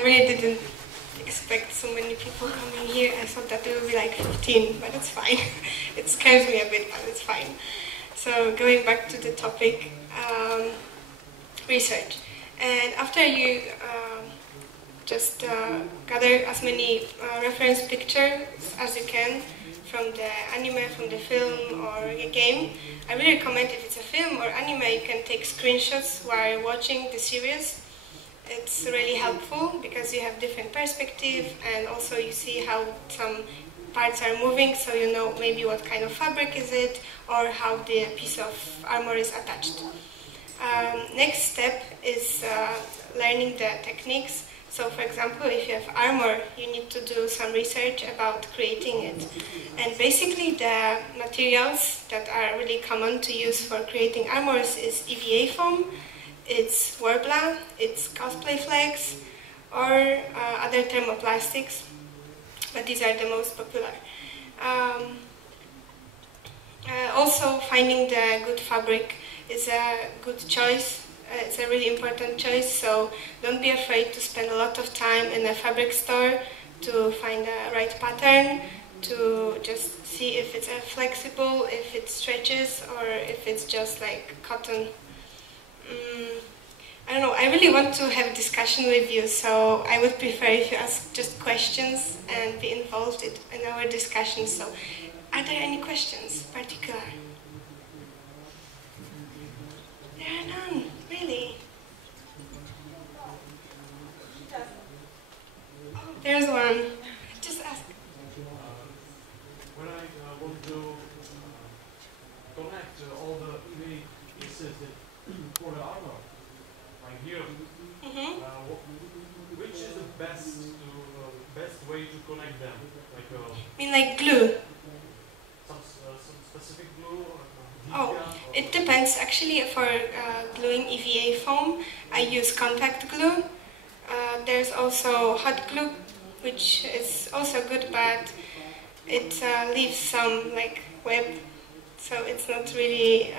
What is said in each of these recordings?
I really didn't expect so many people coming here. I thought that there would be like 15, but it's fine. It scares me a bit, but it's fine. So going back to the topic, research. And after you just gather as many reference pictures as you can from the anime, from the film or a game, I really recommend if it's a film or anime, you can take screenshots while watching the series. It's really helpful because you have different perspective and also you see how some parts are moving, so you know maybe what kind of fabric is it or how the piece of armor is attached. Next step is learning the techniques. So for example, if you have armor, you need to do some research about creating it. And basically the materials that are really common to use for creating armors is EVA foam, it's worbla, it's cosplay flags, or other thermoplastics, but these are the most popular. Also, finding the good fabric is a good choice. It's a really important choice, so don't be afraid to spend a lot of time in a fabric store to find the right pattern, to just see if it's flexible, if it stretches, or if it's just like cotton. I don't know, I really want to have a discussion with you, so I would prefer if you ask just questions and be involved in our discussion. So, are there any questions particular? There are none, really. Oh, there's one. Just ask. When I want to connect all the EVA pieces for the armor, like here, which is the best way to connect them? Like, I mean like glue? Some specific glue? Oh, it depends. Actually, for gluing EVA foam, I use contact glue. There's also hot glue, which is also good, but it leaves some like web, so it's not really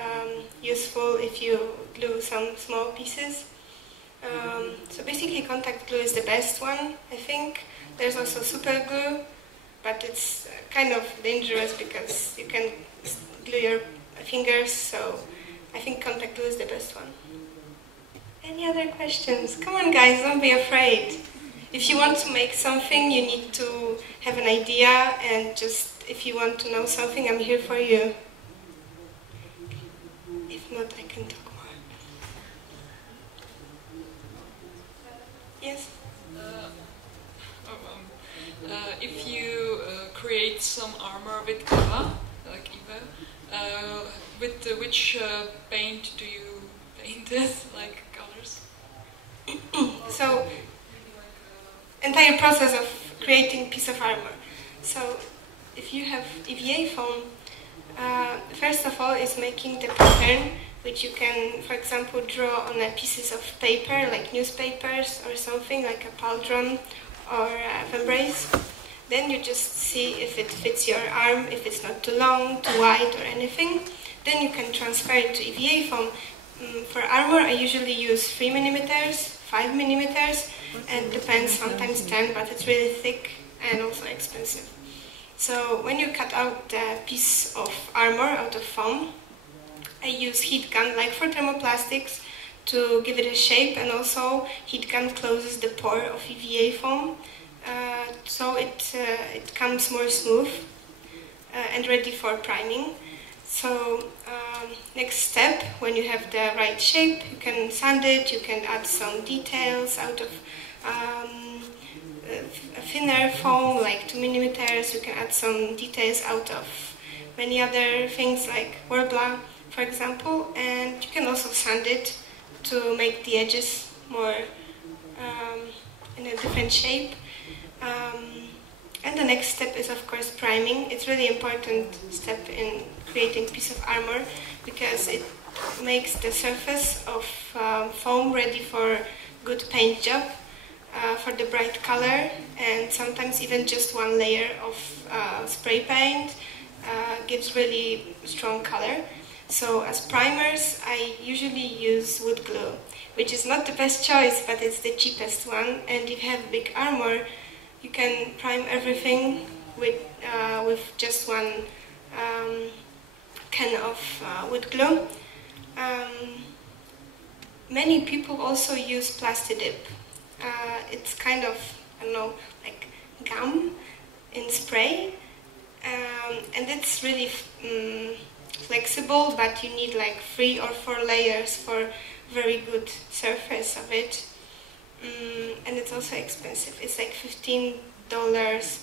useful if you glue some small pieces. So basically, contact glue is the best one, I think. There's also super glue, but it's kind of dangerous because you can glue your fingers, so I think contact glue is the best one. Any other questions? Come on guys, don't be afraid. If you want to make something, you need to have an idea, and just if you want to know something, I'm here for you. If not, I can talk more. Yes? If you create some armor with Eva, like Eva, with which paint do you paint it, like colors? So, entire process of creating piece of armor. So, if you have EVA foam, first of all is making the pattern, which you can, for example, draw on pieces of paper, like newspapers or something, like a pauldron or a vambrace. Then you just see if it fits your arm, if it's not too long, too wide or anything. Then you can transfer it to EVA foam. For armor, I usually use 3 millimeters, 5 millimeters, and depends, sometimes 10, but it's really thick and also expensive. So when you cut out the piece of armor out of foam, I use heat gun, like for thermoplastics, to give it a shape, and also heat gun closes the pore of EVA foam, so it comes more smooth and ready for priming. So next step, when you have the right shape, you can sand it, you can add some details out of a thinner foam, like 2 millimeters, you can add some details out of many other things like worbla, for example, and you can also sand it to make the edges more in a different shape. And the next step is, of course, priming. It's really important step in creating a piece of armor because it makes the surface of foam ready for good paint job, for the bright color, and sometimes even just one layer of spray paint gives really strong color. So as primers, I usually use wood glue, which is not the best choice, but it's the cheapest one. And if you have big armor, you can prime everything with just one can of wood glue. Many people also use Plastidip. It's kind of, I don't know, like gum in spray, and it's really flexible, but you need like 3 or 4 layers for very good surface of it. And it's also expensive. It's like $15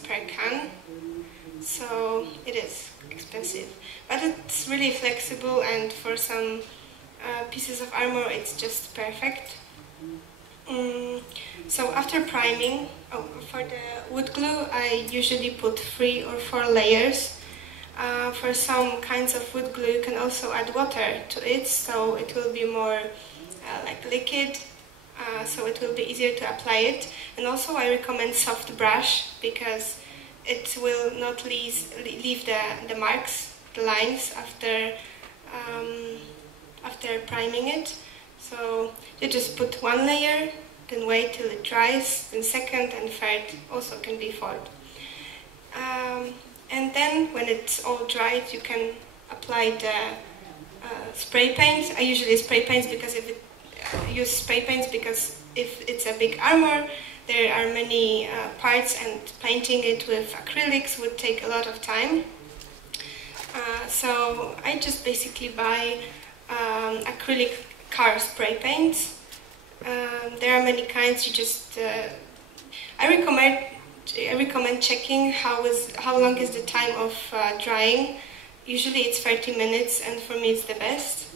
per can, so it is expensive. But it's really flexible, and for some pieces of armor it's just perfect. So after priming, for the wood glue I usually put 3 or 4 layers. For some kinds of wood glue you can also add water to it, so it will be more like liquid, so it will be easier to apply it. And also I recommend soft brush, because it will not leave the marks, the lines after priming it. So you just put 1 layer, then wait till it dries, then second and third also can be followed. And then when it's all dried, you can apply the spray paint. I usually spray paints because use spray paints because if it's a big armor, there are many parts, and painting it with acrylics would take a lot of time. So I just basically buy acrylic car spray paints. There are many kinds. You just I recommend checking how long is the time of drying. Usually it's 30 minutes, and for me it's the best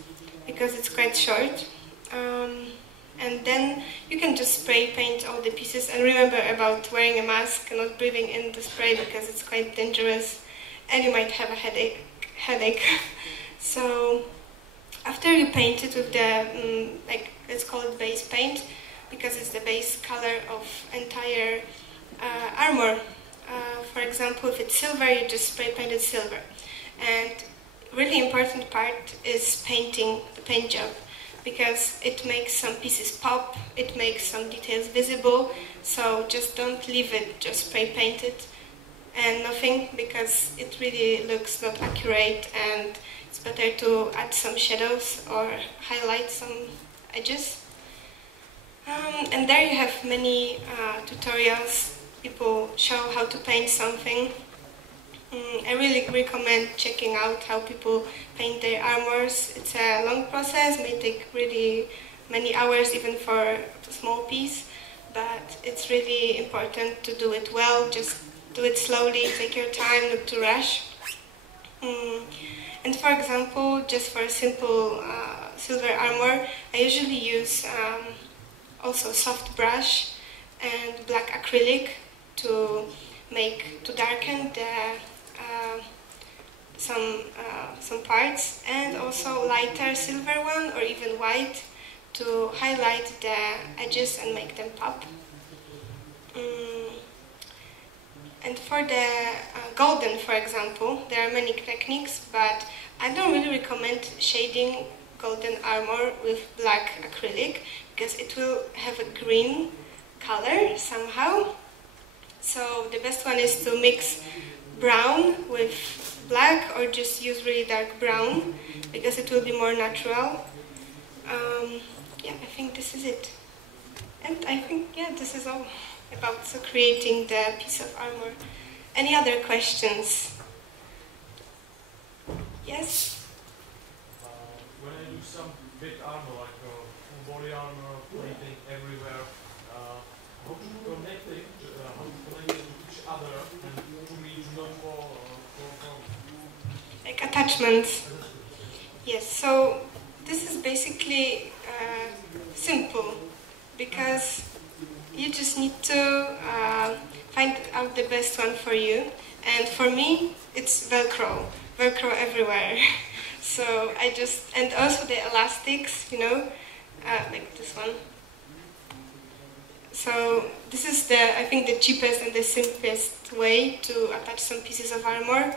because it's quite short. And then you can just spray paint all the pieces, and remember about wearing a mask and not breathing in the spray because it's quite dangerous and you might have a headache. So after you paint it with the, let's call it base paint, because it's the base color of entire armor. For example, if it's silver, you just spray paint it silver. And really important part is painting the paint job, because it makes some pieces pop, it makes some details visible, so just don't leave it, just spray paint it and nothing, because it really looks not accurate, and it's better to add some shadows or highlight some edges. And there you have many tutorials. People show how to paint something. I really recommend checking out how people paint their armors. It's a long process, may take really many hours even for a small piece, but it's really important to do it well. Just do it slowly, take your time, not to rush. And for example, just for a simple silver armor, I usually use also soft brush and black acrylic to darken the some parts, and also lighter silver one or even white to highlight the edges and make them pop. And for the golden, for example, there are many techniques, but I don't really recommend shading golden armor with black acrylic because it will have a green color somehow. So the best one is to mix brown with black, or just use really dark brown because it will be more natural. Yeah, I think this is it. And I think, yeah, this is all about creating the piece of armor. Any other questions? Yes? When I do some big armor, like full body armor, painting everywhere, how to connect it to each other and to me not for like attachments. Yes, so this is basically simple, because you just need to find out the best one for you. And for me, it's Velcro everywhere. So and also the elastics, like this one. So this is I think the cheapest and the simplest way to attach some pieces of armor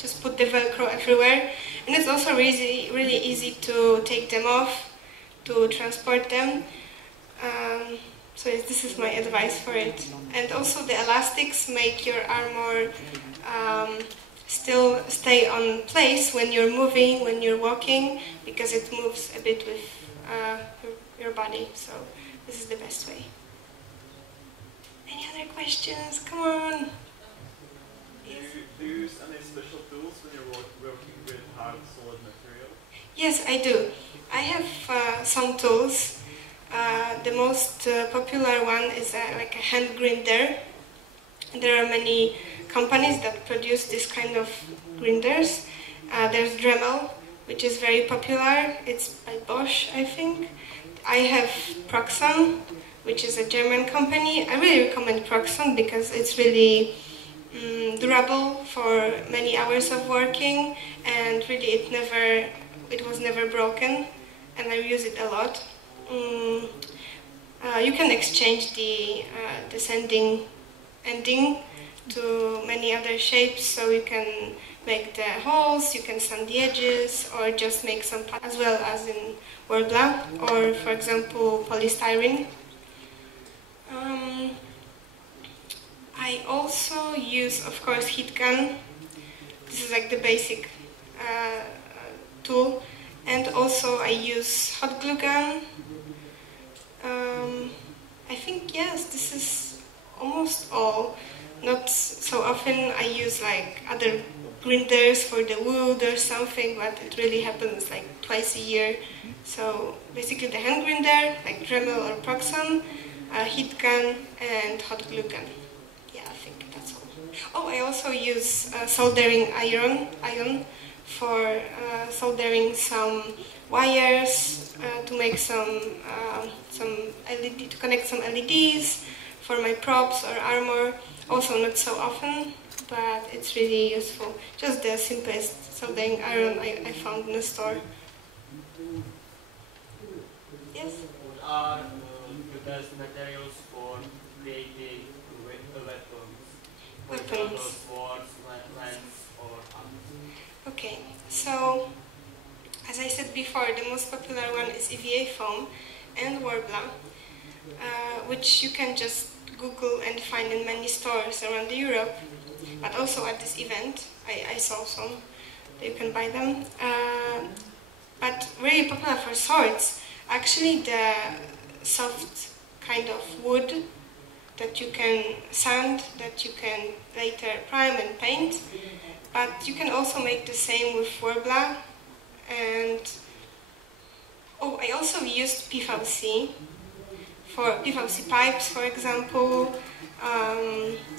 just put the Velcro everywhere. And it's also really easy to take them off, to transport them. So this is my advice for it. And also the elastics make your armor still stay on place when you're moving, when you're walking, because it moves a bit with your body. So this is the best way. Any other questions? Come on. Do you use any special tools when you're working with hard solid material? Yes, I do. I have some tools. The most popular one is like a hand grinder. There are many companies that produce this kind of grinders. There's Dremel, which is very popular. It's by Bosch, I think. I have Proxon, which is a German company. I really recommend Proxon because it's really durable for many hours of working, and really it was never broken, and I use it a lot. You can exchange the sanding ending to many other shapes, so you can make the holes, you can sand the edges, or just make some as well as in worbla, or for example polystyrene. I also use, of course, heat gun. This is like the basic tool. And also I use hot glue gun. I think, yes, this is almost all. Not so often I use like other grinders for the wood or something, but it really happens like twice a year. So basically the hand grinder, like Dremel or Proxon, heat gun and hot glue gun. Yeah, I think that's all. Oh, I also use soldering iron for soldering some wires to make some LED, to connect some LEDs for my props or armor. Also not so often, but it's really useful. Just the simplest soldering iron I found in the store. Yes? What are the best materials for creating weapons? For example, swords, lance, or arms? Okay, so as I said before, the most popular one is EVA foam and worbla, which you can just Google and find in many stores around Europe, but also at this event I saw some, you can buy them. But really popular for swords, actually the soft kind of wood that you can sand, that you can later prime and paint, but you can also make the same with worbla. And oh, I also used PVC for PVC pipes, for example,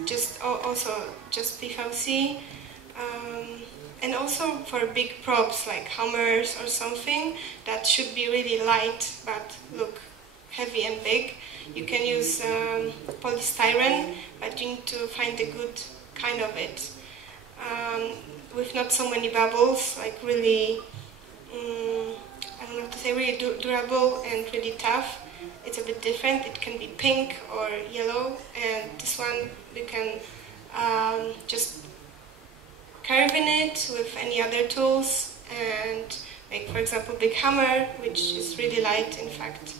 just PVC, and also for big props like hammers or something that should be really light but look heavy and big. You can use polystyrene, but you need to find a good kind of it with not so many bubbles, like really, I don't know how to say, really durable and really tough. It's a bit different. It can be pink or yellow, and this one you can just carve in it with any other tools and make, for example, big hammer, which is really light, in fact.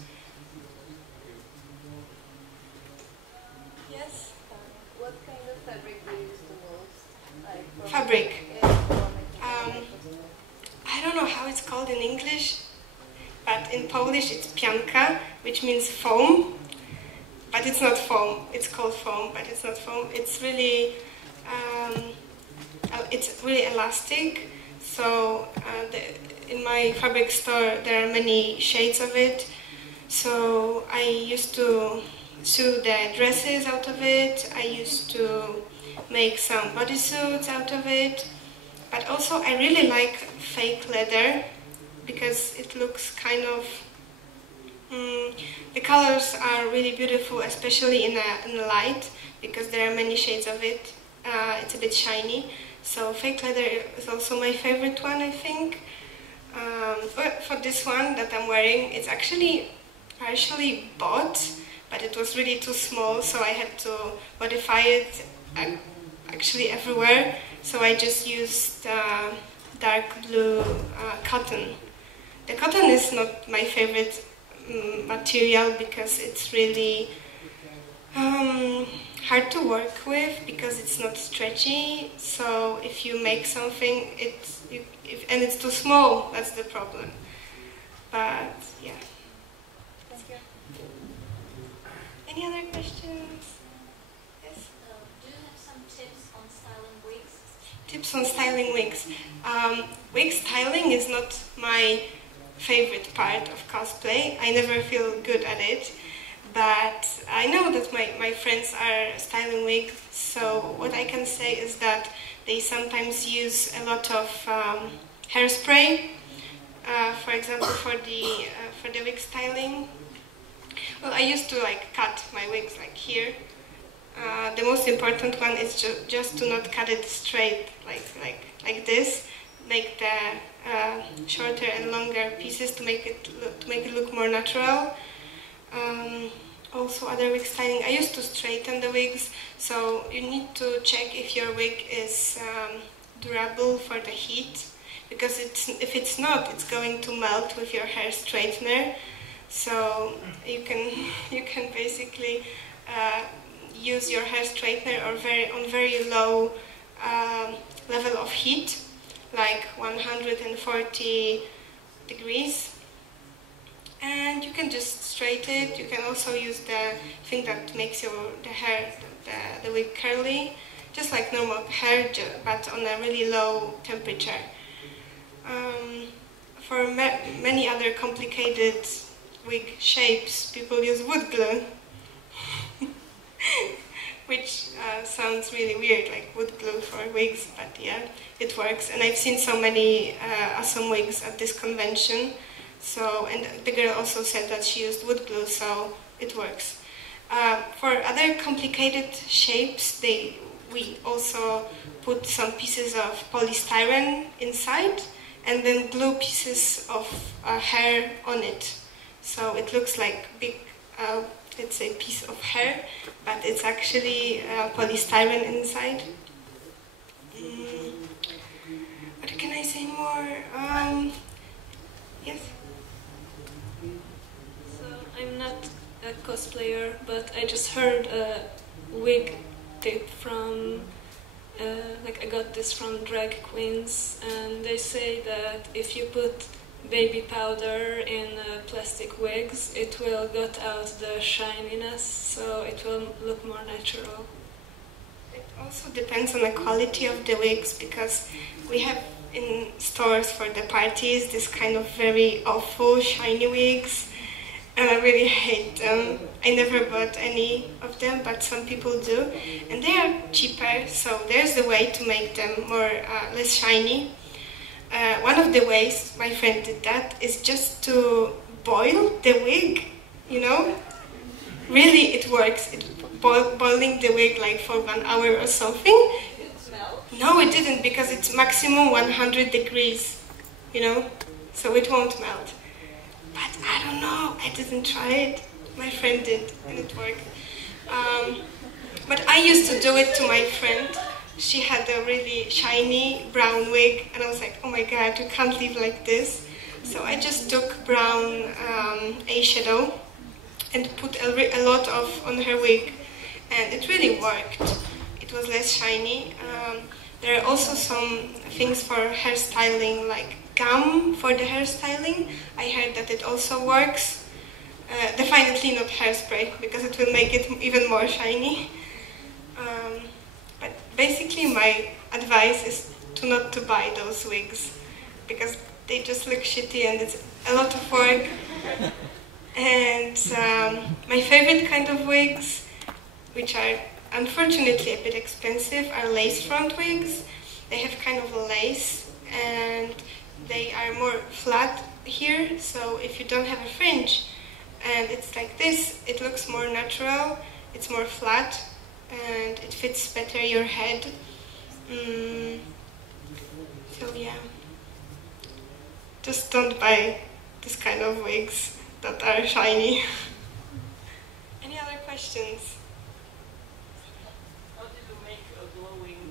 Yes? What kind of fabric do you use the most? Like Fabric. Yeah, I don't know how it's called in English, but in Polish it's pianka, which means foam, but it's not foam. It's called foam, but it's not foam. It's really elastic. So in my fabric store there are many shades of it. So I used to sew the dresses out of it. I used to make some bodysuits out of it. But also I really like fake leather because it looks kind of, the colors are really beautiful, especially in a light, because there are many shades of it. It's a bit shiny. So fake leather is also my favorite one, I think. For this one that I'm wearing, it's actually partially bought, but it was really too small, so I had to modify it actually everywhere, so I just used dark blue cotton. The cotton is not my favorite material because it's really hard to work with because it's not stretchy. So if you make something, and it's too small, that's the problem. But yeah. Thank you. Any other questions? Yes. Do you have some tips on styling wigs? Tips on styling wigs. Wig styling is not my favorite part of cosplay. I never feel good at it. But I know that my friends are styling wigs, so what I can say is that they sometimes use a lot of hairspray. For example, for the wig styling. Well, I used to cut my wigs here. The most important one is just to not cut it straight like this. Make the shorter and longer pieces to make it look more natural. Also other wig styling, I used to straighten the wigs, so you need to check if your wig is durable for the heat, because if it's not, it's going to melt with your hair straightener. So you can basically use your hair straightener on very low level of heat, like 140 degrees. And you can just straighten it. You can also use the thing that makes the wig curly, just like normal hair, but on a really low temperature. For many other complicated wig shapes, people use wood glue, which sounds really weird, like wood glue for wigs, but yeah, it works. And I've seen so many awesome wigs at this convention. So, and the girl also said that she used wood glue, so it works. For other complicated shapes, we also put some pieces of polystyrene inside and then glue pieces of hair on it. So it looks like big, let's say, piece of hair, but it's actually polystyrene inside. What can I say more? Yes? I'm not a cosplayer, but I just heard a wig tip from, I got this from drag queens, and they say that if you put baby powder in plastic wigs, it will get out the shininess, so it will look more natural. It also depends on the quality of the wigs, because we have in stores for the parties this kind of very awful shiny wigs. And I really hate them. I never bought any of them, but some people do. And they are cheaper, so there's a way to make them less shiny. One of the ways my friend did that is just to boil the wig, Really, it works. Boiling the wig for 1 hour or something. Did it smell? No, it didn't, because it's maximum 100 degrees, So it won't melt. But I don't know, I didn't try it. My friend did, and it worked. But I used to do it to my friend. She had a really shiny brown wig, and I was like, oh my god, you can't live like this. So I just took brown eyeshadow and put a lot on her wig, and it really worked. It was less shiny. There are also some things for hairstyling, like gum for the hairstyling. I heard that it also works. Definitely not hairspray, because it will make it even more shiny. But basically my advice is not to buy those wigs, because they just look shitty and it's a lot of work. And my favorite kind of wigs, which are unfortunately a bit expensive, are lace front wigs. They have kind of a lace, and they are more flat here, so if you don't have a fringe and it's like this, it looks more natural, it's more flat, and it fits better your head. So yeah, just don't buy this kind of wigs that are shiny. Any other questions? How did you make a glowing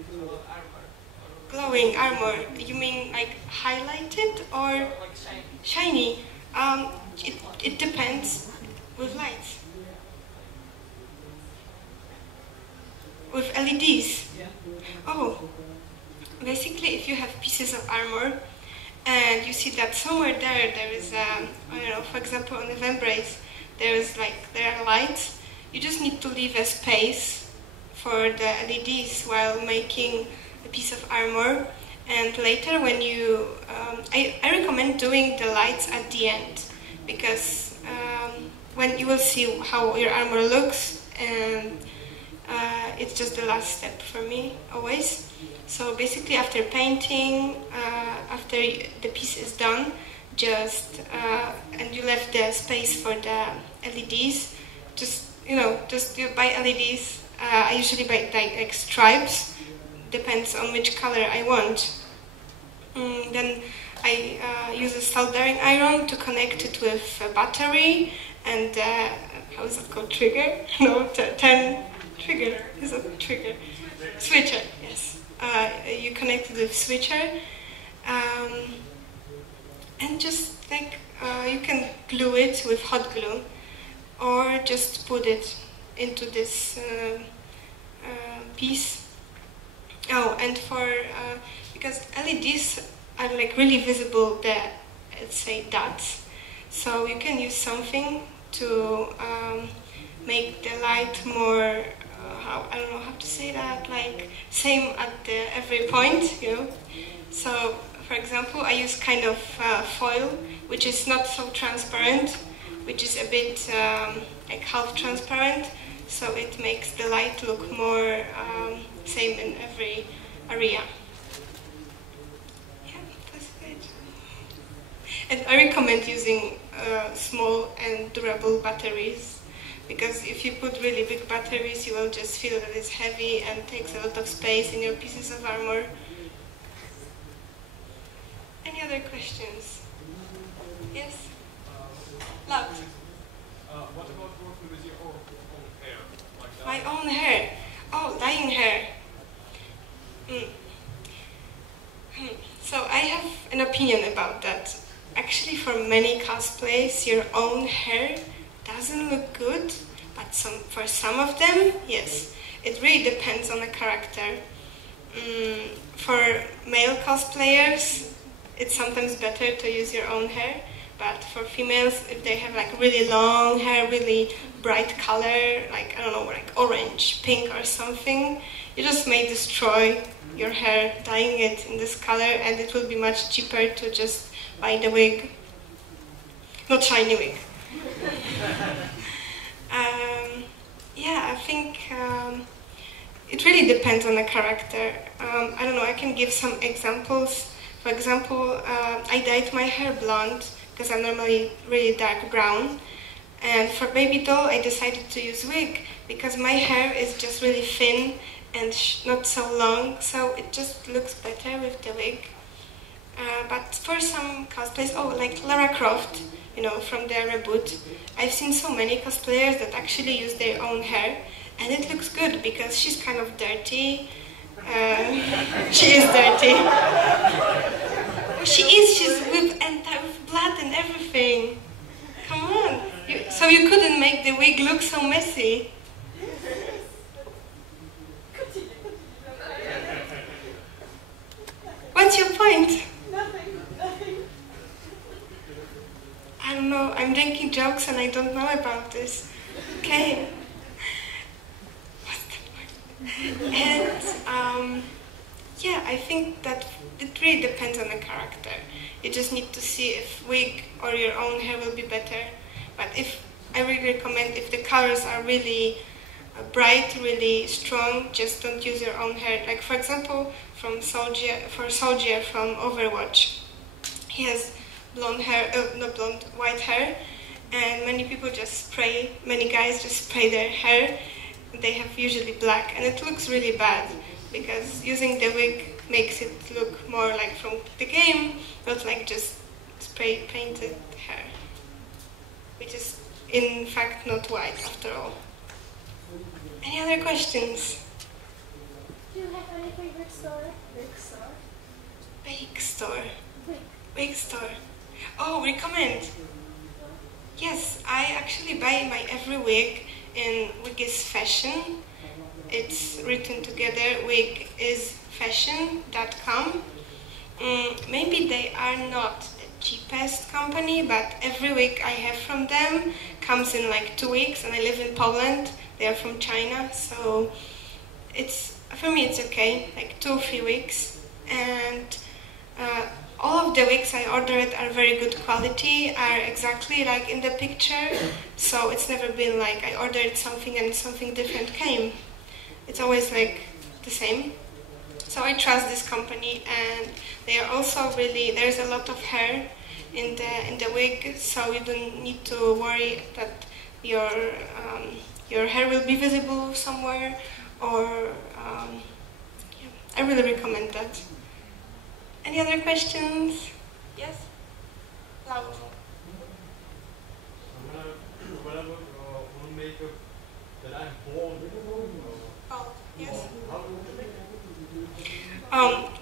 glowing armor, you mean like highlighted or Like shiny. shiny? It depends with lights. With LEDs. Oh, basically if you have pieces of armor and you see that somewhere there is, I don't know, for example on the vambrace, there are lights, you just need to leave a space for the LEDs while making a piece of armor. And later when you, I recommend doing the lights at the end, because when you will see how your armor looks, and it's just the last step for me, always. So basically after painting, after the piece is done, and you left the space for the LEDs, just you buy LEDs. I usually buy like stripes, depends on which color I want. Then I use a soldering iron to connect it with a battery and how is it called? Trigger? No, trigger. Is it trigger? Switcher. Yes. You connect it with switcher, and just like you can glue it with hot glue, or just put it into this piece. Oh, and because LEDs are like really visible, let's say dots, so you can use something to make the light more, I don't know how to say that, like same at every point, you know. So, for example, I use kind of foil, which is not so transparent, which is a bit like half transparent, so it makes the light look more same in every area. Yeah, that's good. And I recommend using small and durable batteries, because if you put really big batteries, you will just feel that it's heavy and takes a lot of space in your pieces of armor. Any other questions? Yes? Loud. What about working with your own hair? Like My own hair? Oh, dyeing hair. So I have an opinion about that. Actually, for many cosplays, your own hair doesn't look good, but for some of them, yes. It really depends on the character. For male cosplayers, it's sometimes better to use your own hair, but for females, if they have like really long hair, really bright color, like, I don't know, like orange, pink or something, you just may destroy your hair dyeing it in this color, and it will be much cheaper to just buy the wig. Not shiny wig. Yeah, I think it really depends on the character. I don't know, I can give some examples. For example, I dyed my hair blonde because I'm normally really dark brown. And for baby doll, I decided to use wig because my hair is just really thin and not so long, so it just looks better with the wig. But for some cosplays, like Lara Croft, you know, from the reboot, I've seen so many cosplayers that actually use their own hair, and it looks good because she's kind of dirty. She is dirty. She is. She's with blood and everything. Come on. So you couldn't make the wig look so messy. What's your point? Nothing. I don't know. I'm making jokes and I don't know about this. Okay. What's the point? And yeah, I think that it really depends on the character. You just need to see if wig or your own hair will be better. But I really recommend, if the colors are really bright, really strong, just don't use your own hair. Like, for example, Soldier from Overwatch. He has blonde hair, white hair, and many guys just spray their hair. They have usually black, and it looks really bad because using the wig makes it look more like from the game, not like just spray painted hair, which is in fact not white after all. Any other questions? Do you have any favorite star? Bake store. Bake store. Oh, recommend. Yes, I actually buy my every wig in Wigis Fashion. It's written together, wigisfashion.com. Maybe they are not the cheapest company, but every wig I have from them comes in like 2 weeks, and I live in Poland. They are from China, so for me it's okay, like 2 or 3 weeks. And all of the wigs I ordered are very good quality, are exactly like in the picture, so it's never been like I ordered something and something different came. It's always like the same. So I trust this company, and they are also really, there's a lot of hair in the wig, so you don't need to worry that your hair will be visible somewhere, or yeah, I really recommend that. Any other questions? Yes? Loud. When I want makeup that I'm bald, Bald, yes. how do you make it?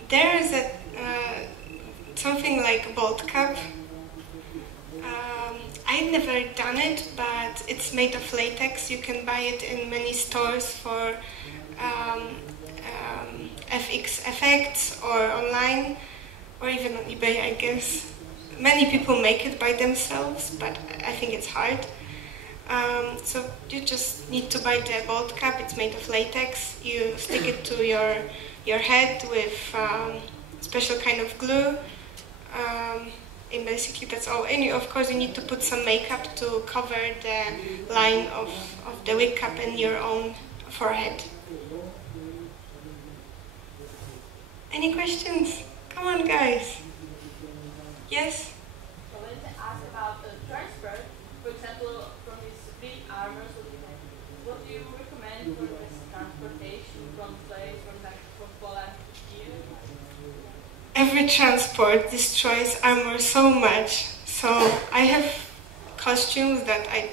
There is something like a bald cap. I've never done it, but it's made of latex. You can buy it in many stores for FX effects, or online, or even on eBay, I guess. Many people make it by themselves, but I think it's hard. So you just need to buy the bald cap. It's made of latex. You stick it to your head with special kind of glue. And basically that's all. And of course you need to put some makeup to cover the line of the wig cap in your own forehead. Any questions? Come on, guys. Yes? I wanted to ask about the transport. For example, from these big armors, what do you recommend for this transportation from place from Poland to here? Every transport destroys armor so much. So I have costumes that I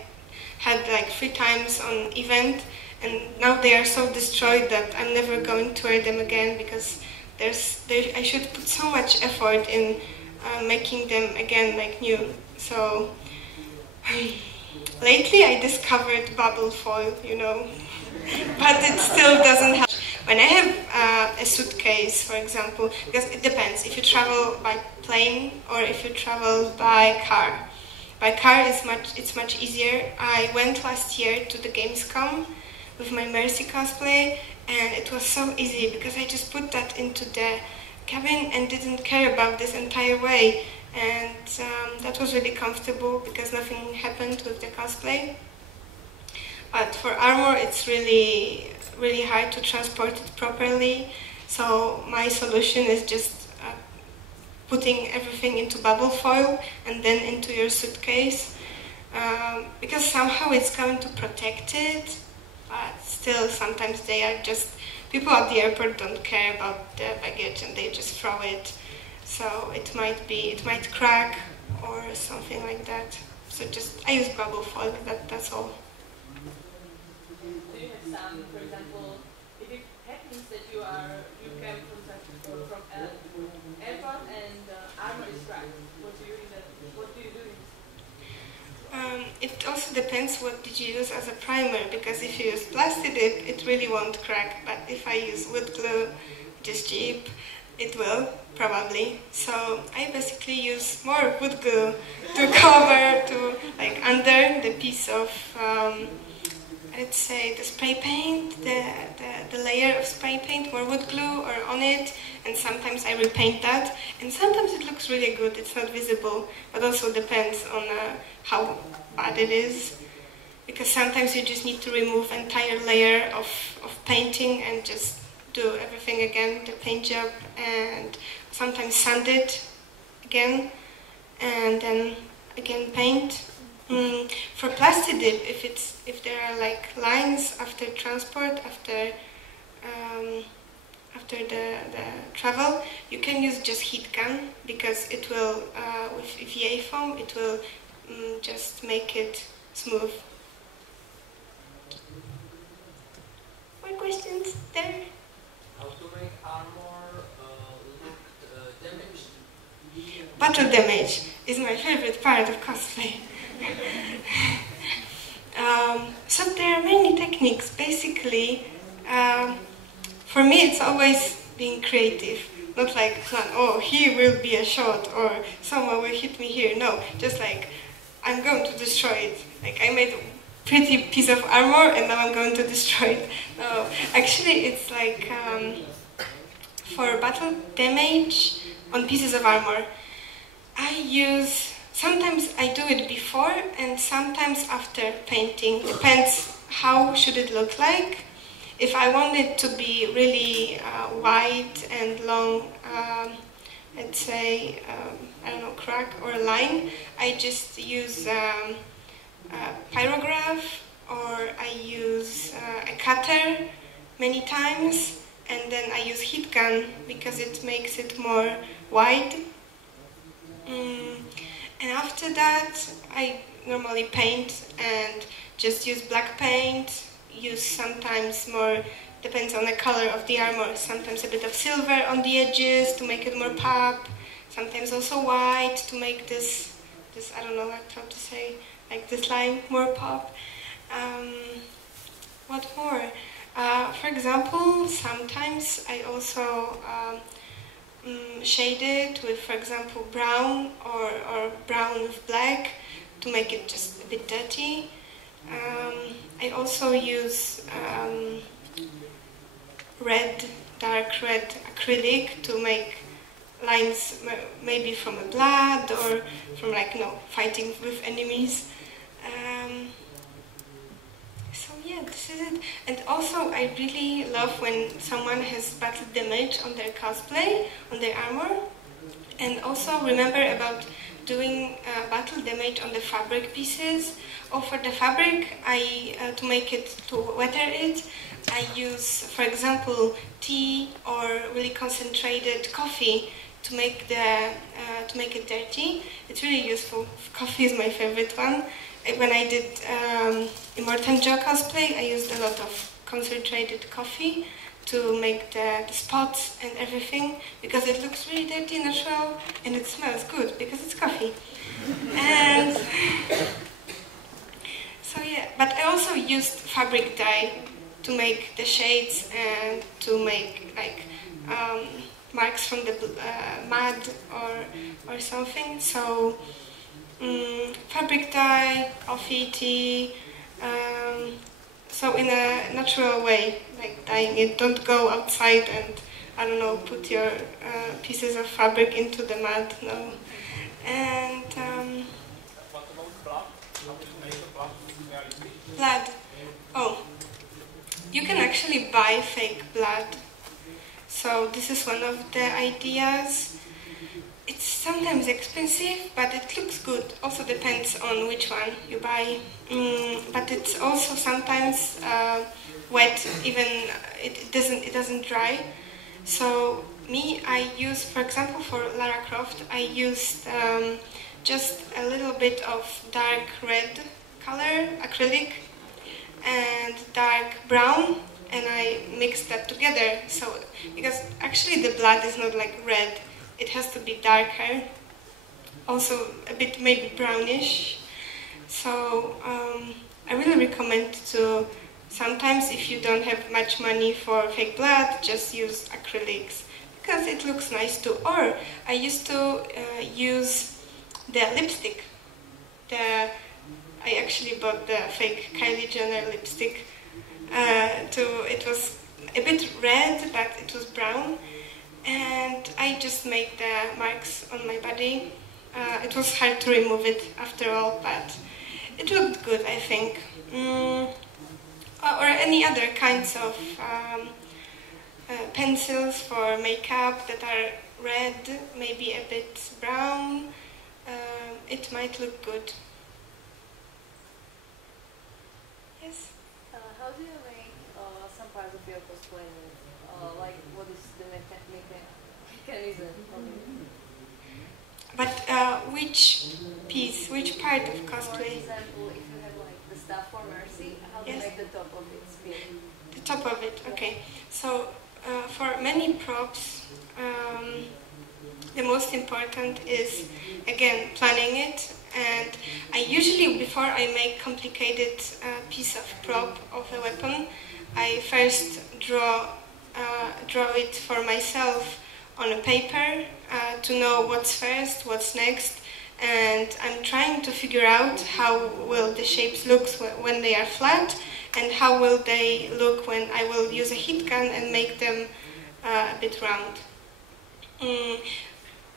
had like 3 times on event, and now they are so destroyed that I'm never going to wear them again, because I should put so much effort in making them again like new. So lately I discovered bubble foil, but it still doesn't help. When I have a suitcase, for example, because it depends if you travel by plane or if you travel by car. By car it's much easier. I went last year to the Gamescom with my Mercy cosplay, and it was so easy because I just put that into the cabin and didn't care about this entire way, and that was really comfortable because nothing happened with the cosplay. But for armor it's really hard to transport it properly, so my solution is just putting everything into bubble foil and then into your suitcase, because somehow it's going to protect it, but still sometimes they are just, people at the airport don't care about the baggage and they just throw it, so it might crack or something like that. So I use bubble foil, that's all. Do you have some, for example, if it happens that you came from airport and armor is cracked, what do you do? It also depends what did you use as a primer, because if you use plastic it really won't crack, but if I use wood glue, which is cheap, it will, probably. So I basically use more wood glue to cover, under the piece of, let's say, the spray paint, the layer of spray paint, more wood glue or on it, and sometimes I repaint that, and sometimes it looks really good, it's not visible, but also depends on how bad it is, because sometimes you just need to remove entire layer of painting and just do everything again, the paint job, and sometimes sand it again, and then again paint. For plastic dip, if there are like lines after transport, after the travel, you can use just heat gun, because it will, with EVA foam, it will just make it smooth. More questions there? How to make armor look damaged? battle damage is my favorite part of cosplay. So there are many techniques. Basically, for me it's always being creative. Not like, oh, here will be a shot or someone will hit me here. No, just like, I'm going to destroy it. Like, I made a pretty piece of armor and now I'm going to destroy it. No, actually it's like, for battle damage on pieces of armor, sometimes I do it before and sometimes after painting. Depends how should it look like. If I want it to be really wide and long, let's say, I don't know, crack or a line, I just use a pyrograph or I use a cutter many times, and then I use heat gun because it makes it more wide. And after that, I normally paint and just use black paint. Use sometimes more, depends on the color of the armor, sometimes a bit of silver on the edges to make it more pop, sometimes also white to make this I don't know how to say, like this line more pop. What more? For example, sometimes I also shade it with, for example, brown or brown with black to make it just a bit dirty. I also use dark red acrylic to make lines maybe from a blood or from fighting with enemies. So yeah, this is it. And also I really love when someone has battle damage on their cosplay, on their armor. And also remember about doing battle damage on the fabric pieces. Or for the fabric, to weather it, I use, for example, tea or really concentrated coffee to make it dirty. It's really useful. Coffee is my favorite one. When I did Immortan Joe cosplay, I used a lot of concentrated coffee to make the spots and everything, because it looks really dirty, natural, and it smells good because it's coffee. And so yeah, but I also used fabric dye to make the shades and to make marks from the mud or something. So fabric dye, coffee, tea. So in a natural way, like dyeing it. Don't go outside and, I don't know, put your pieces of fabric into the mud, no. And What about blood? How to make a blood realistic? blood. Oh, you can actually buy fake blood. So this is one of the ideas. It's sometimes expensive, but it looks good. Also depends on which one you buy. But it's also sometimes wet. Even it doesn't dry. So I use, for example, for Lara Croft, I used just a little bit of dark red color acrylic and dark brown, and I mixed that together. So because actually the blood is not like red. It has to be darker, also a bit maybe brownish. So I really recommend to, sometimes if you don't have much money for fake blood, just use acrylics, because it looks nice too. Or I used to use the lipstick. I actually bought the fake Kylie Jenner lipstick. It was a bit red, but it was brown. And I just made the marks on my body. It was hard to remove it after all, but it looked good, I think. Or any other kinds of pencils for makeup that are red, maybe a bit brown. It might look good. Yes? How do you make some part of your cosplay? Like, what is the mechanism of it? But which piece, which part of For cosplay? example, if you have like the stuff for Mercy, how do you Yes. make the top of it spin? The top of it, okay. So for many props, the most important is, again, planning it. And I usually, before I make complicated piece of prop of a weapon, I first draw it for myself on a paper to know what's first, what's next, and I'm trying to figure out how will the shapes look when they are flat, and how will they look when I will use a heat gun and make them a bit round.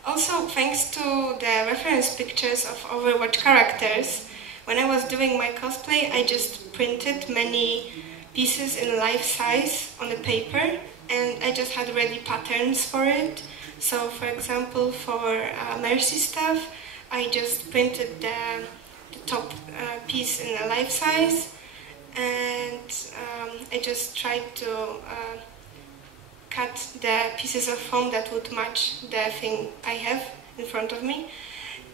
Also, thanks to the reference pictures of Overwatch characters, when I was doing my cosplay, I just printed many pieces in life size on the paper, and I just had ready patterns for it. So, for example, for Mercy stuff, I just printed the top piece in a life size, and I just tried to cut the pieces of foam that would match the thing I have in front of me,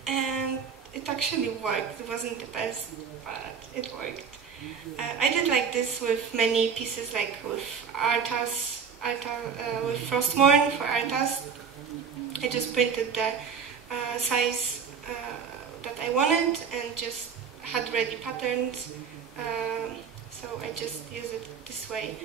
and it actually worked. It wasn't the best, but it worked. I did like this with many pieces, like with Arthas, with Frostmourne for Arthas. I just printed the size that I wanted and just had ready patterns, so I just use it this way.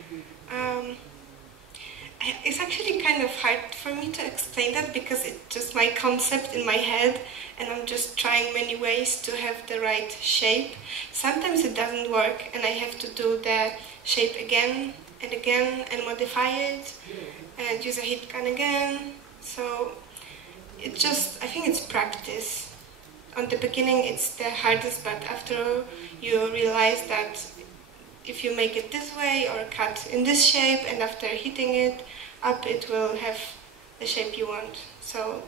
It's actually kind of hard for me to explain that because it's just my concept in my head, and I'm just trying many ways to have the right shape. Sometimes it doesn't work and I have to do the shape again and again and modify it and use a heat gun again. So I think it's practice. On the beginning it's the hardest, but after you realize that if you make it this way or cut in this shape, and after heating it up, it will have the shape you want. So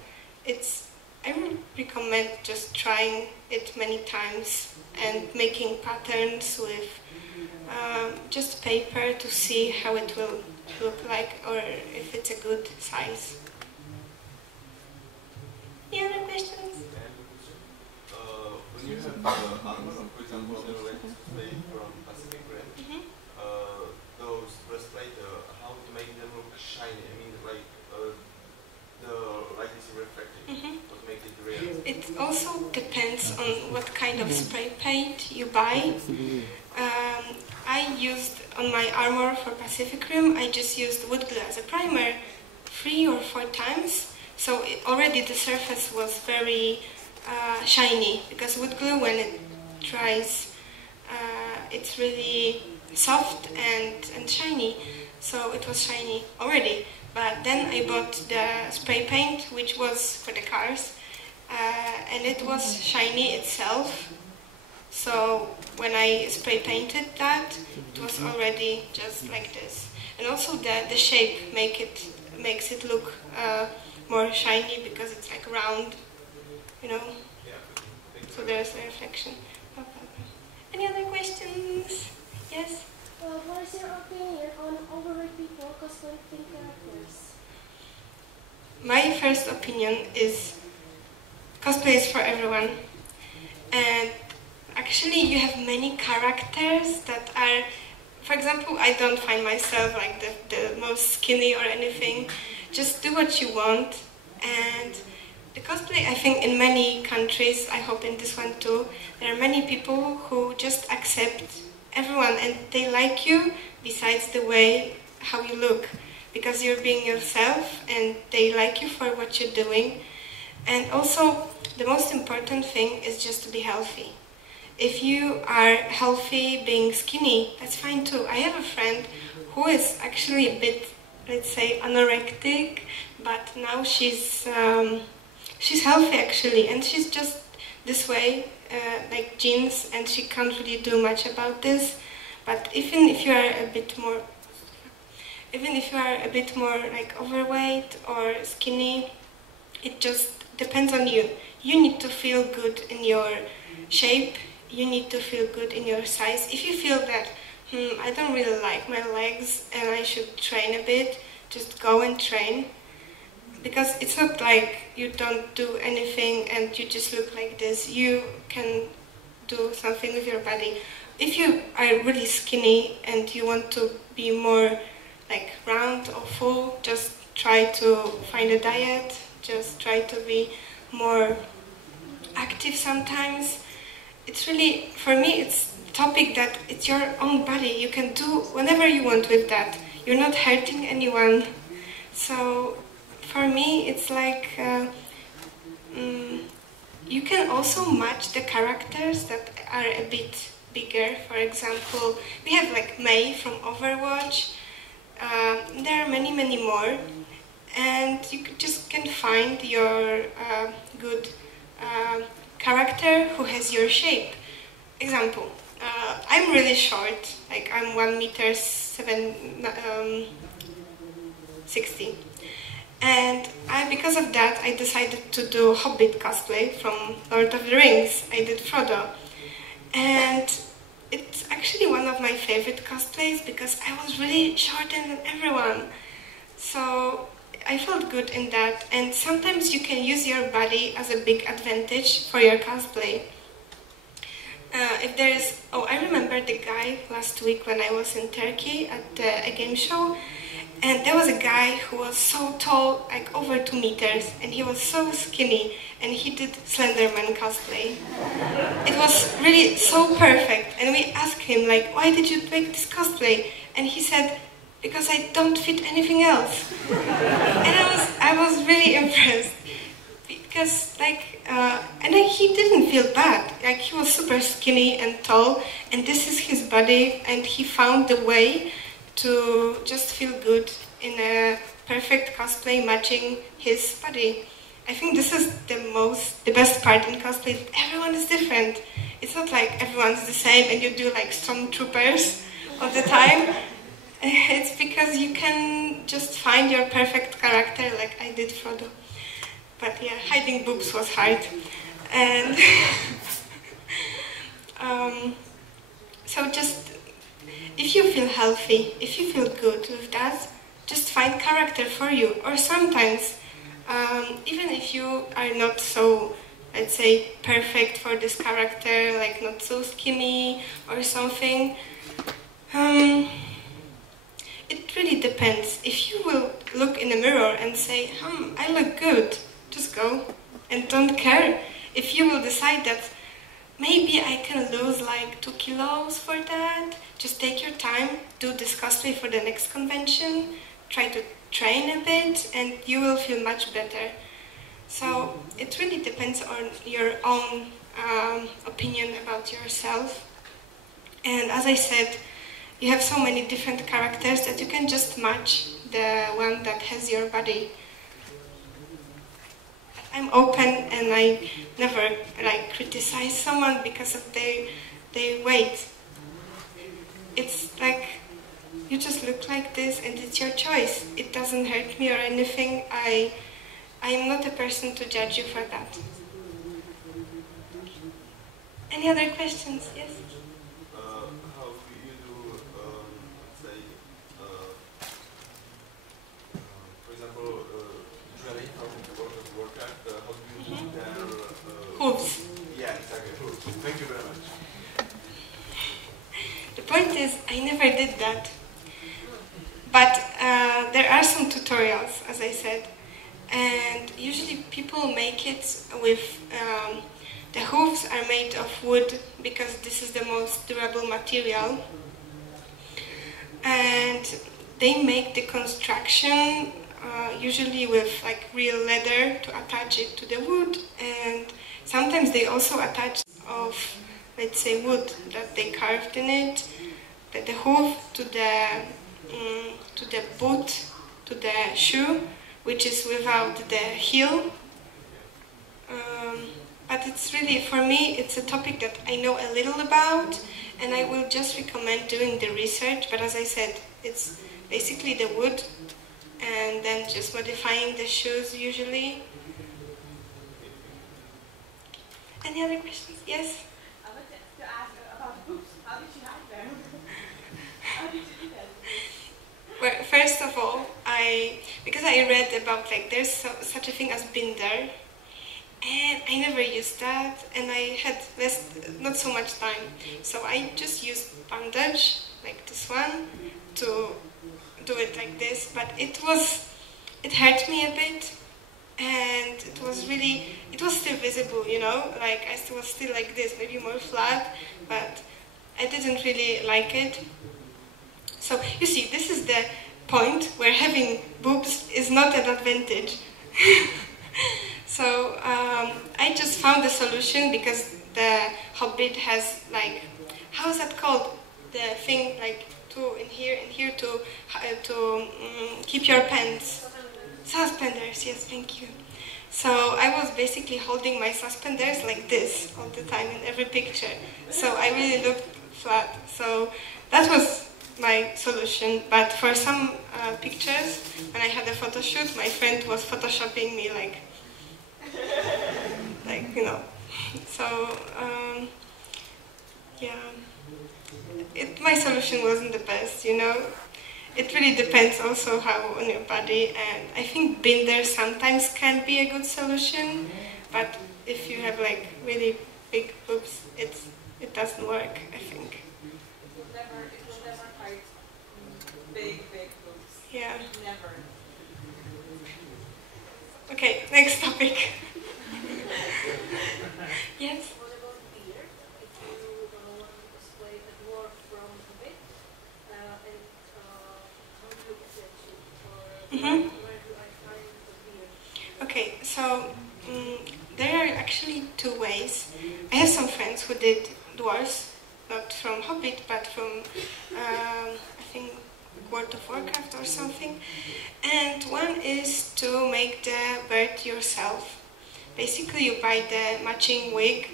I would recommend just trying it many times and making patterns with just paper to see how it will look like, or if it's a good size. Any other questions? When you have armor, for example, the latest cosplay from Pacific Rim, those breastplate, how to make them look shiny? I mean, like the light is reflecting. What makes it real? It also depends on what kind of spray paint you buy. I used on my armor for Pacific Rim, I just used wood glue as a primer 3 or 4 times. So already the surface was very shiny, because wood glue, when it dries, it's really soft and shiny. So it was shiny already. But then I bought the spray paint, which was for the cars, and it was shiny itself. So when I spray painted that, it was already just like this. And also the shape makes it look more shiny, because it's like round, you know. So there's a reflection. No problem. Any other questions? Yes? What is your opinion on overweight people cosplaying characters? My first opinion is cosplay is for everyone. And actually you have many characters that are, for example, I don't find myself like the most skinny or anything. Just do what you want. And the cosplay, I think in many countries, I hope in this one too, there are many people who just accept everyone and they like you besides the way how you look, because you're being yourself and they like you for what you're doing. And also the most important thing is just to be healthy. If you are healthy being skinny, that's fine too. I have a friend who is actually a bit, let's say, anorectic, but now she's healthy actually, and she's just this way, like jeans, and she can't really do much about this. But even if you are a bit more like overweight or skinny, it just depends on you. You need to feel good in your shape. You need to feel good in your size. If you feel that, I don't really like my legs and I should train a bit, just go and train. Because it's not like you don't do anything and you just look like this. You can do something with your body. If you are really skinny and you want to be more like round or full, just try to find a diet. just try to be more active sometimes. It's really, for me, it's a topic that it's your own body. You can do whatever you want with that. You're not hurting anyone. So for me, it's like you can also match the characters that are a bit bigger. For example, we have like Mei from Overwatch. There are many, many more. And you just can find your good character who has your shape. Example, I'm really short, like I'm 1 meter 60. And because of that, I decided to do Hobbit cosplay from Lord of the Rings. I did Frodo. And it's actually one of my favorite cosplays because I was really shorter than everyone. So I felt good in that. And sometimes you can use your body as a big advantage for your cosplay. If there is, I remember the guy last week when I was in Turkey at a game show. And there was a guy who was so tall, like over 2 meters, and he was so skinny, and he did Slenderman cosplay. It was really so perfect, and we asked him, like, why did you make this cosplay? And he said, because I don't fit anything else. And I was really impressed, because, like, he didn't feel bad. Like, he was super skinny and tall, and this is his body, and he found the way to just feel good in a perfect cosplay matching his body. I think this is the best part in cosplay. Everyone is different. It's not like everyone's the same and you do like stormtroopers all the time. It's because you can just find your perfect character like I did Frodo. But yeah, hiding boobs was hard. And so just if you feel healthy, if you feel good with that, just find character for you. Or sometimes, even if you are not so, let's say, perfect for this character, like not so skinny or something, it really depends. If you will look in the mirror and say, I look good, just go and don't care. If you will decide that maybe I can lose like 2 kilos for that, just take your time, do this cosplay for the next convention, try to train a bit, and you will feel much better. So it really depends on your own opinion about yourself. And as I said, you have so many different characters that you can just match the one that has your body. I'm open and I never like criticize someone because of their weight. It's like you just look like this and it's your choice. It doesn't hurt me or anything. I am not a person to judge you for that. Any other questions? Yes? How do you do, say, for example, drilling from World of Warcraft, how do you do their... Hooves. Yeah, exactly, hooves. Thank you very much. The point is, I never did that. But there are some tutorials, as I said. And usually people make it with... the hooves are made of wood because this is the most durable material. And they make the construction usually with like real leather to attach it to the wood. And sometimes they also attach of, let's say, wood that they carved in it, the hoof to the boot, to the shoe, which is without the heel. But it's really, for me, it's a topic that I know a little about, and I will just recommend doing the research. But as I said, it's basically the wood, and then just modifying the shoes usually. Any other questions? Yes? I would like to ask about books. How did you hide them? How did you do that? Well, first of all, because I read about like there's such a thing as binder, and I never used that, and I had not so much time, so I just used bandage like this one to do it like this. But it hurt me a bit, and it was still visible, you know, like I was still like this, maybe more flat, but I didn't really like it. So you see, this is the point where having boobs is not an advantage. So I just found the solution, because the Hobbit has like, how is that called? The thing like in here to keep your pants. Suspenders, yes, thank you. So I was basically holding my suspenders like this all the time in every picture. So I really looked flat. So that was my solution. But for some pictures, when I had a photo shoot, my friend was photoshopping me like you know. So yeah, my solution wasn't the best, you know. It really depends also how on your body, and I think binder sometimes can be a good solution, but if you have like really big boobs, it doesn't work, I think. It will never hide big boobs. Yeah. Never. Okay, next topic. Yes? What about beer? If you want to cosplay a dwarf from a bit, and how do you attach it? Or Mm-hmm. where do I find the beer? Okay, so there are actually two ways. I have some friends who did dwarves, not from Hobbit, but from, I think, World of Warcraft or something. And one is to make the bird yourself. Basically, you buy the matching wig,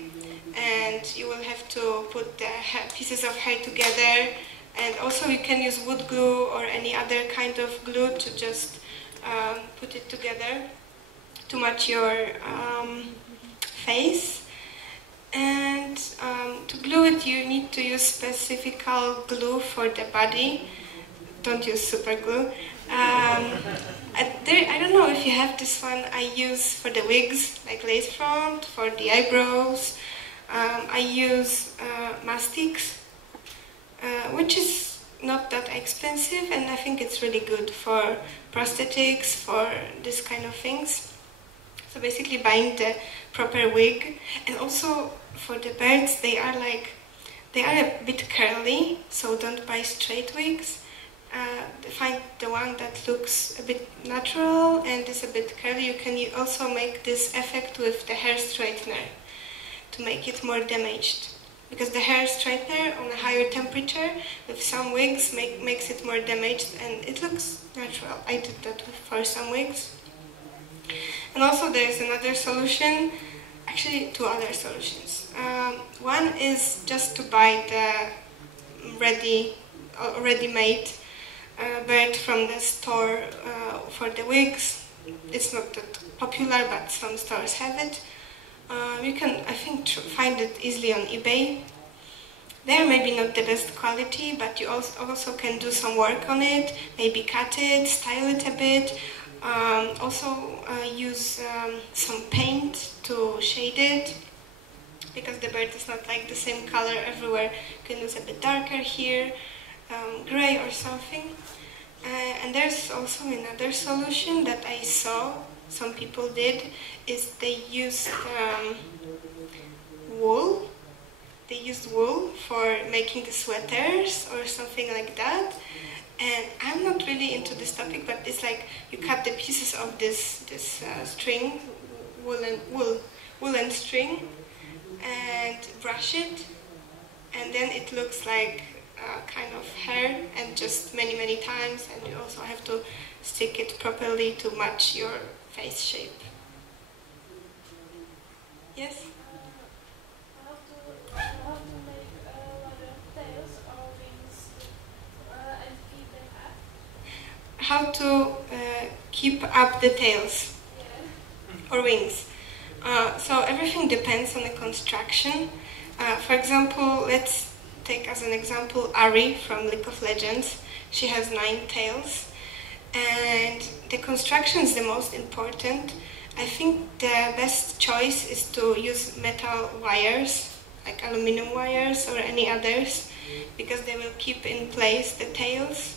and you will have to put the pieces of hair together. And also, you can use wood glue or any other kind of glue to just put it together to match your face. And to glue it, you need to use specific glue for the body. Don't use super glue. I don't know if you have this one. I use for the wigs, like lace front, for the eyebrows. I use mastics, which is not that expensive, and I think it's really good for prosthetics, for this kind of things. So basically buying the proper wig, and also for the birds, they are a bit curly, so don't buy straight wigs. Find the one that looks a bit natural and is a bit curly. You can also make this effect with the hair straightener to make it more damaged, because the hair straightener on a higher temperature with some wigs makes it more damaged, and it looks natural. I did that for some wigs. And also there's another solution, actually two other solutions. One is just to buy the ready-made bird from the store for the wigs. It's not that popular, but some stores have it. You can, I think, find it easily on eBay. They're maybe not the best quality, but you also can do some work on it, maybe cut it, style it a bit. Also use some paint to shade it, because the bird is not like the same color everywhere. You can use a bit darker here, gray or something. And there's also another solution that I saw some people did, is they used wool. They used wool for making the sweaters or something like that. And I'm not really into this topic, but it's like you cut the pieces of this string, woolen string, and brush it, and then it looks like kind of hair, and just many times, and you also have to stick it properly to match your face shape. Yes? How to make a lot of tails or wings and keep them up? How to keep up the tails or wings. So everything depends on the construction. For example, let's take as an example Ari from League of Legends. She has 9 tails, and the construction is the most important. I think the best choice is to use metal wires, like aluminum wires or any others, because they will keep in place the tails.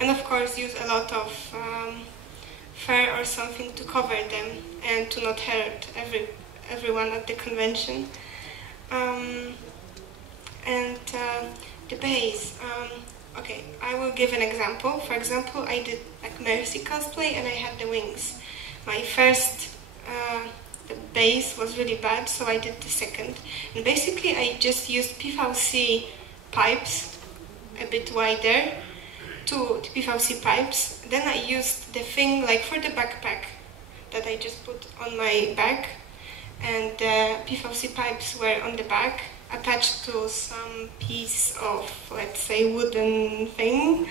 And of course use a lot of fur or something to cover them and to not hurt everyone at the convention. The base. Okay, I will give an example. For example, I did like Mercy cosplay and I had the wings. My first the base was really bad, so I did the second. And basically I just used PVC pipes, a bit wider, two PVC pipes. Then I used the thing like for the backpack that I just put on my back, and the PVC pipes were on the back, attached to some piece of, let's say, wooden thing.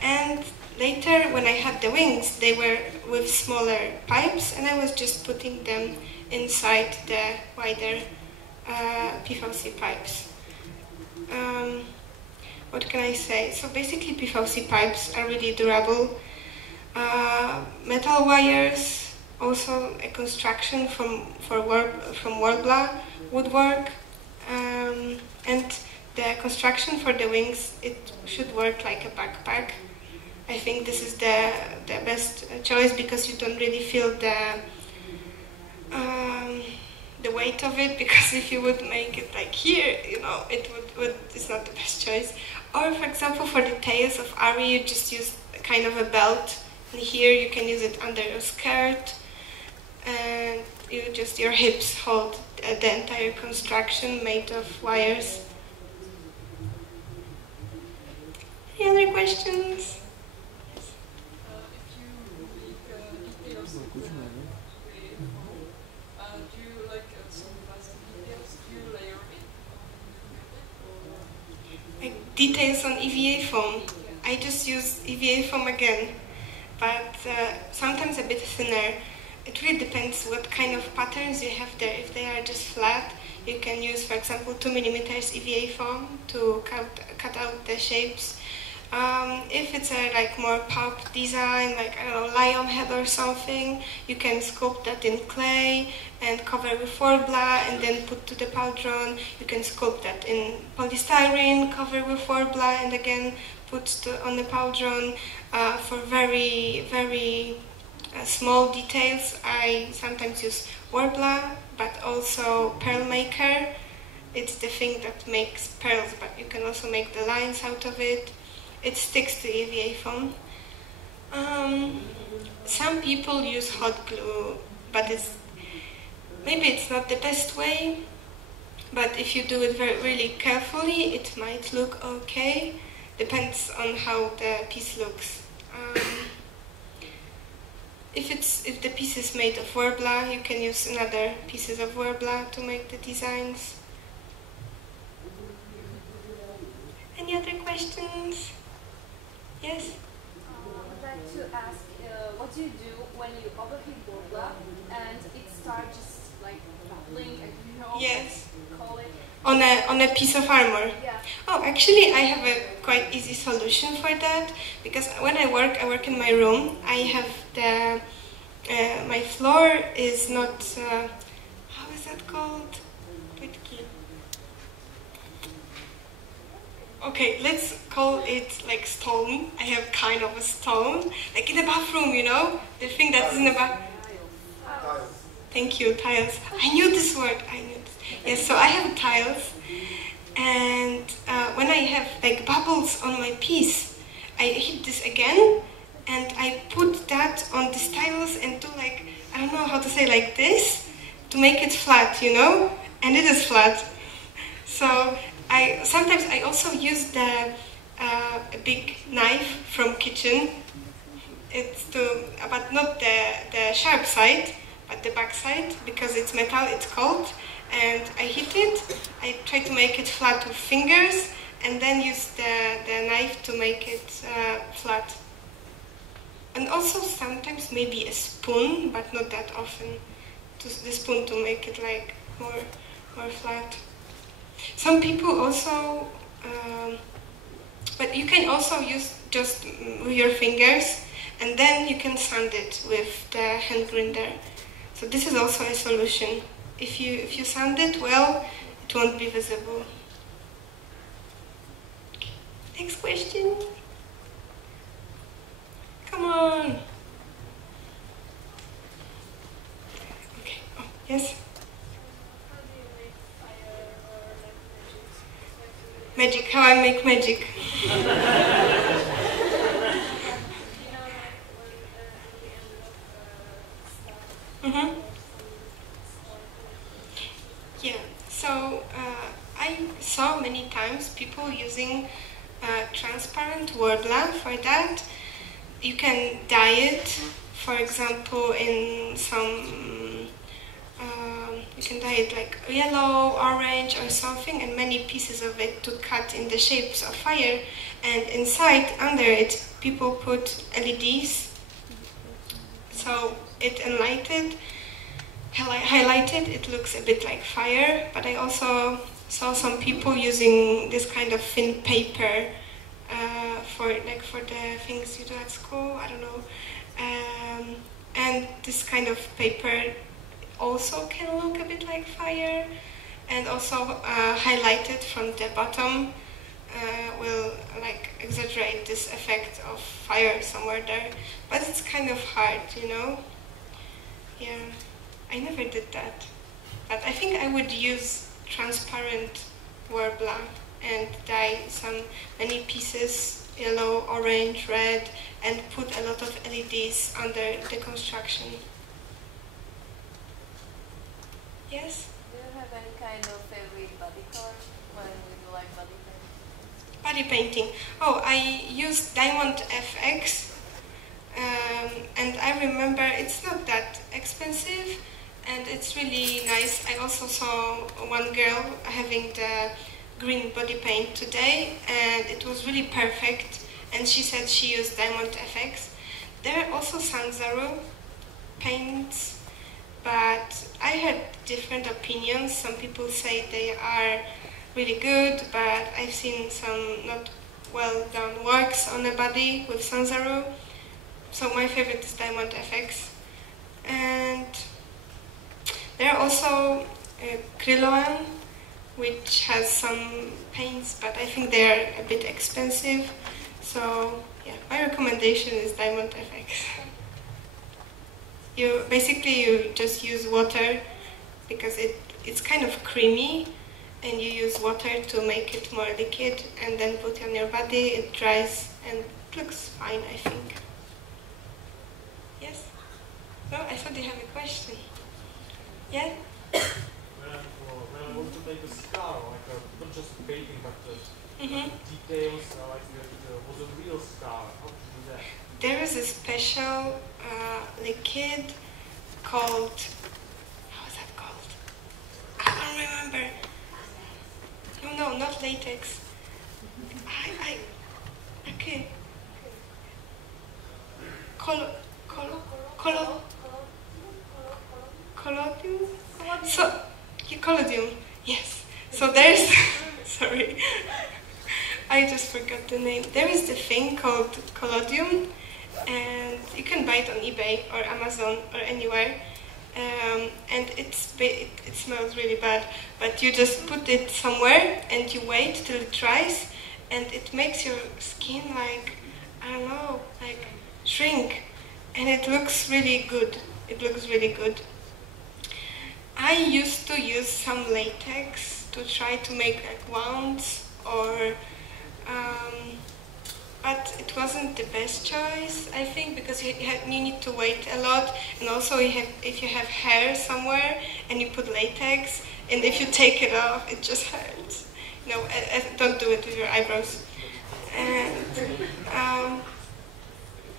And later, when I had the wings, they were with smaller pipes, and I was just putting them inside the wider PVC pipes. What can I say? So basically, PVC pipes are really durable. Metal wires, also a construction from worbla woodwork, and the construction for the wings, it should work like a backpack. I think this is the best choice because you don't really feel the weight of it, because if you would make it like here, you know, it's not the best choice. Or for example, for the tails of Ari, you just use kind of a belt, and here you can use it under your skirt, and your hips hold the entire construction made of wires. Any other questions? If you make details of the creative form, do you like some plastic details? Do you layer it? Like details on EVA foam. I just use EVA foam again, but sometimes a bit thinner. It really depends what kind of patterns you have there. If they are just flat, you can use, for example, 2mm EVA foam to cut out the shapes. If it's a like more pop design, like I don't know, lion head or something, you can sculpt that in clay and cover with worbla and then put to the pauldron. You can sculpt that in polystyrene, cover with worbla, and again put on the pauldron. For very, very small details, I sometimes use worbla, but also pearl maker. It's the thing that makes pearls, but you can also make the lines out of it. It sticks to EVA foam. Some people use hot glue, but maybe it's not the best way. But if you do it really carefully, it might look okay. Depends on how the piece looks. If the piece is made of worbla, you can use another pieces of worbla to make the designs. Any other questions? Yes? I'd like to ask, what do you do when you overheat worbla and it starts just like bubbling and you know Yes. call it? On a piece of armor? Yeah. Oh, actually I have a quite easy solution for that, because when I work in my room. I have my floor is not, how is that called? Okay, let's call it like stone. I have kind of a stone, like in the bathroom, you know? The thing that's in the bath. Thank you, tiles. I knew this word, I knew this. Yes, so I have tiles, and when I have like bubbles on my piece, I hit this again, and I put that on the tiles and do like, I don't know how to say, like this, to make it flat, you know? And it is flat. So sometimes I also use a big knife from kitchen. It's but not the sharp side, but the back side, because it's metal, it's cold, and I hit it. I try to make it flat with fingers, and then use the knife to make it flat. And also sometimes maybe a spoon, but not that often. The spoon to make it like more flat. Some people also, but you can also use just with your fingers, and then you can sand it with the hand grinder. So this is also a solution. If you sand it well, it won't be visible. Okay. Next question. Come on. magic, how I make magic. Mm-hmm. Yeah, so I saw many times people using transparent worbla for that. You can dye it, for example, in some, you can dye it like yellow, orange or something, and many pieces of it to cut in the shapes of fire. And inside, under it, people put LEDs, so it highlighted, it looks a bit like fire. But I also saw some people using this kind of thin paper for the things you do at school, I don't know. And this kind of paper also can look a bit like fire, and also highlighted from the bottom will like exaggerate this effect of fire somewhere there. But it's kind of hard, you know? Yeah, I never did that. But I think I would use transparent worbla and dye many pieces, yellow, orange, red, and put a lot of LEDs under the construction. Yes? Do you have any kind of favorite body color when you do like body painting? Body painting. Oh, I used Diamond FX, and I remember it's not that expensive, and it's really nice. I also saw one girl having the green body paint today, and it was really perfect, and she said she used Diamond FX. There are also Sanzaru paints, but I had different opinions. Some people say they are really good, but I've seen some not well done works on a body with Sanzaru. So my favorite is Diamond FX. And there are also Kryloan, which has some paints, but I think they are a bit expensive. So yeah, my recommendation is Diamond FX. You just use water because it's kind of creamy, and you use water to make it more liquid, and then put it on your body. It dries and it looks fine, I think. Yes? No, I thought you had a question. Yeah? When I want to make a scar, like not just painting, but details, like it was a real scar. How to do that? There is a special liquid called, how is that called? I don't remember. No, not latex. Okay. Collodium? So, yeah, collodium, yes. So there's, sorry, I just forgot the name. There is the thing called collodium, and you can buy it on eBay or Amazon or anywhere. And it smells really bad, but you just put it somewhere and you wait till it dries, and it makes your skin like, I don't know, like shrink, and it looks really good. It looks really good. I used to use some latex to try to make like wounds or but it wasn't the best choice, I think, because you need to wait a lot, and also if you have hair somewhere and you put latex, and if you take it off, it just hurts. No, don't do it with your eyebrows. And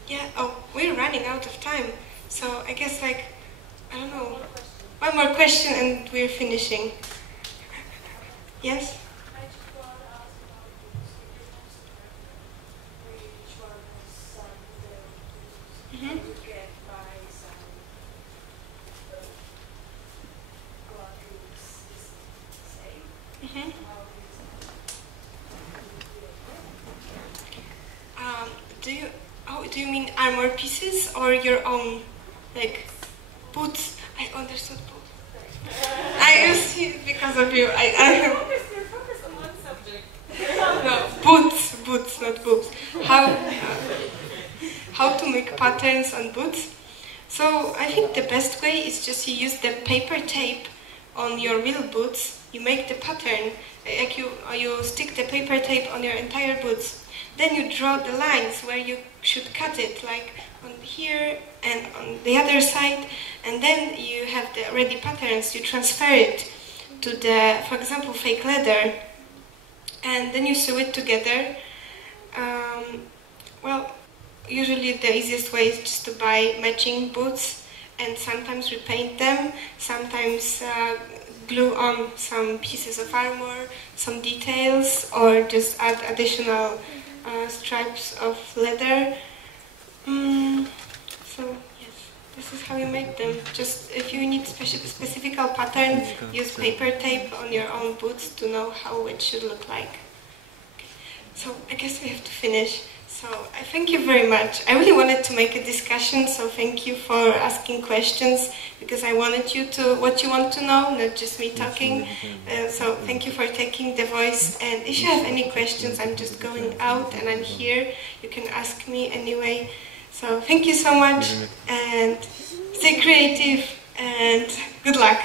yeah. Oh, we're running out of time, so I guess I don't know. One more question and we're finishing. Yes. Mm-hmm. Mm-hmm. Do you mean armor pieces or your own, like boots? I understood boots. I used it because of you. You're focused on one subject. No, boots, not boobs. How to make patterns on boots. So I think the best way is just you use the paper tape on your real boots. you make the pattern, like you stick the paper tape on your entire boots. Then you draw the lines where you should cut it, like on here and on the other side, and then you have the ready patterns. You transfer it to the, for example, fake leather, and then you sew it together. Well, usually the easiest way is just to buy matching boots and sometimes repaint them, sometimes glue on some pieces of armor, some details, or just add additional stripes of leather. So yes, this is how you make them. Just if you need specific pattern, use paper tape on your own boots to know how it should look like. Okay. So I guess we have to finish. So I thank you very much. I really wanted to make a discussion, so thank you for asking questions, because I wanted you to, what you want to know, not just me talking. So thank you for taking the voice, and if you have any questions, I'm just going out and I'm here. You can ask me anyway. So thank you so much, and stay creative, and good luck.